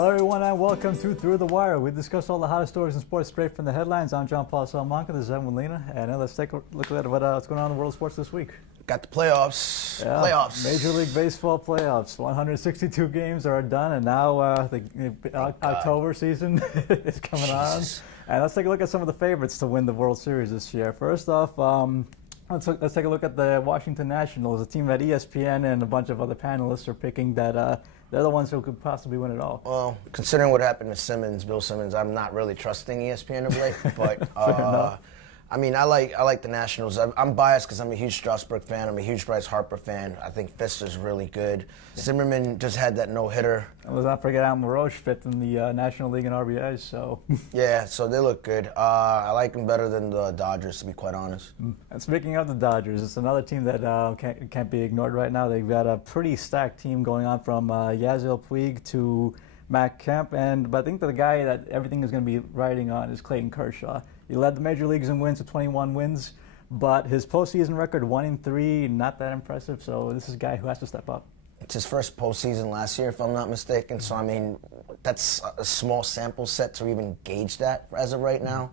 Hello everyone and welcome to Through the Wire. We discuss all the hottest stories in sports straight from the headlines. I'm John Paul Salamanca, this is Evan Lena, and let's take a look at what's going on in the world of sports this week. Got the playoffs. Yeah, Playoffs. Major League Baseball playoffs. 162 games are done, and now the October season is coming on. And let's take a look at some of the favorites to win the World Series this year. First off, let's take a look at the Washington Nationals, a team that ESPN and a bunch of other panelists are picking that they're the ones who could possibly win it all. Well, considering what happened to Bill Simmons, I'm not really trusting ESPN of late. But I mean, I like the Nationals. I'm biased because I'm a huge Strasburg fan. I'm a huge Bryce Harper fan. I think Fister's really good. Zimmerman just had that no-hitter. And let's not forget Alan LaRoche fifth in the National League in RBIs. So yeah, so they look good. I like them better than the Dodgers, to be quite honest. And speaking of the Dodgers, it's another team that can't be ignored right now. They've got a pretty stacked team going on from Yasiel Puig to Matt Kemp, but I think that the guy that everything is going to be riding on is Clayton Kershaw. He led the major leagues in wins with 21 wins, but his postseason record 1-3, not that impressive. So this is a guy who has to step up. It's his first postseason last year, if I'm not mistaken. So I mean, that's a small sample set to even gauge that as of right now.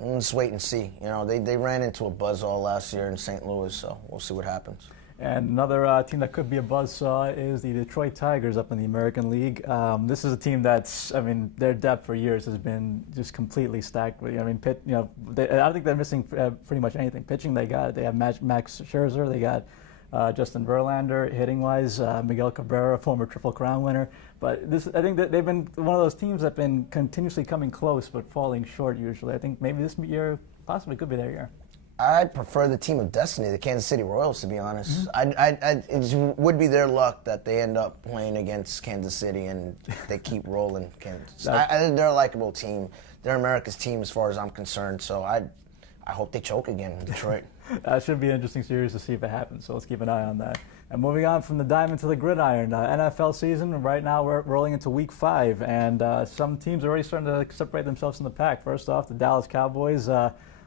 Let's wait and see. You know, they ran into a buzzsaw last year in St. Louis, so we'll see what happens. And another team that could be a buzzsaw is the Detroit Tigers up in the American League. This is a team that's, I mean, their depth for years has been just completely stacked. I mean, I don't think they're missing pretty much anything. Pitching, they have Max Scherzer, they got Justin Verlander. Hitting-wise, Miguel Cabrera, former Triple Crown winner. But I think that they've been one of those teams that have been continuously coming close but falling short usually. I think maybe this year possibly could be their year. I'd prefer the team of destiny, the Kansas City Royals, to be honest. It would be their luck that they end up playing against Kansas City and they keep rolling. They're a likable team. They're America's team as far as I'm concerned, so I hope they choke again in Detroit. That should be an interesting series to see if it happens, so let's keep an eye on that. And moving on from the diamond to the gridiron, NFL season, right now we're rolling into week 5, and some teams are already starting to separate themselves from the pack. First off, the Dallas Cowboys.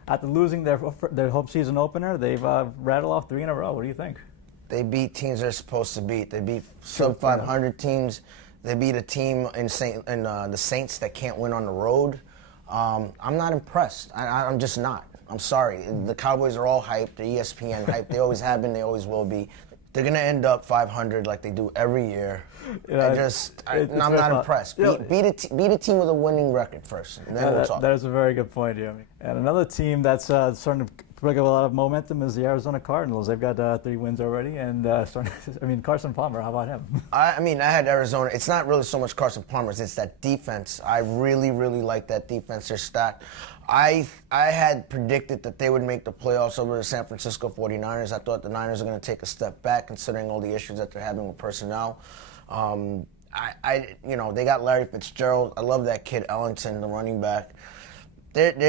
After losing their home season opener, they've rattled off 3 in a row. What do you think? They beat teams they're supposed to beat. They beat sub-500 teams. They beat a team in the Saints that can't win on the road. I'm not impressed. I'm just not. I'm sorry. The Cowboys are all hyped. They're ESPN hyped. They always have been. They always will be. They're going to end up 500 like they do every year. I'm not impressed. Beat a team with a winning record first, and then we'll talk. That is a very good point, Jimmy. And another team that's starting to pick up a lot of momentum is the Arizona Cardinals. They've got 3 wins already, and Carson Palmer, how about him? I had Arizona. It's not really so much Carson Palmer's, it's that defense. I really, really like that defense. They're stacked. I had predicted that they would make the playoffs over the San Francisco 49ers. I thought the Niners are going to take a step back considering all the issues that they're having with personnel. They got Larry Fitzgerald. I love that kid Ellington, the running back. And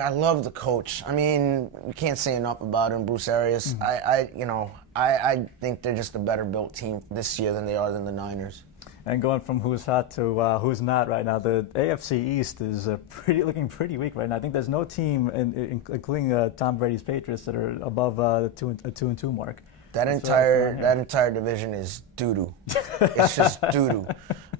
I love the coach. I mean, we can't say enough about him, Bruce Arians. I think they're just a better built team this year than the Niners. And going from who's hot to who's not right now, the AFC East is looking pretty weak right now. I think there's no team, including Tom Brady's Patriots, that are above a 2-2 mark. That entire division is doo-doo. It's just doo-doo.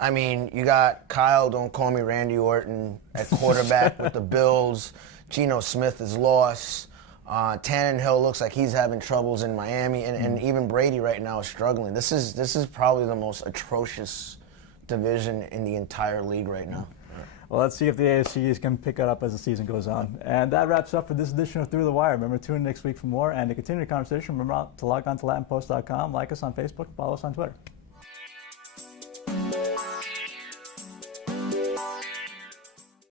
I mean, you got Kyle, don't call me Randy Orton, at quarterback with the Bills. Geno Smith is lost. Tannehill looks like he's having troubles in Miami, and even Brady right now is struggling. This is probably the most atrocious division in the entire league right now. Well, let's see if the AFC East can pick it up as the season goes on. And that wraps up for this edition of Through the Wire. Remember, tune in next week for more. And to continue the conversation, remember to log on to LatinPost.com, like us on Facebook, follow us on Twitter.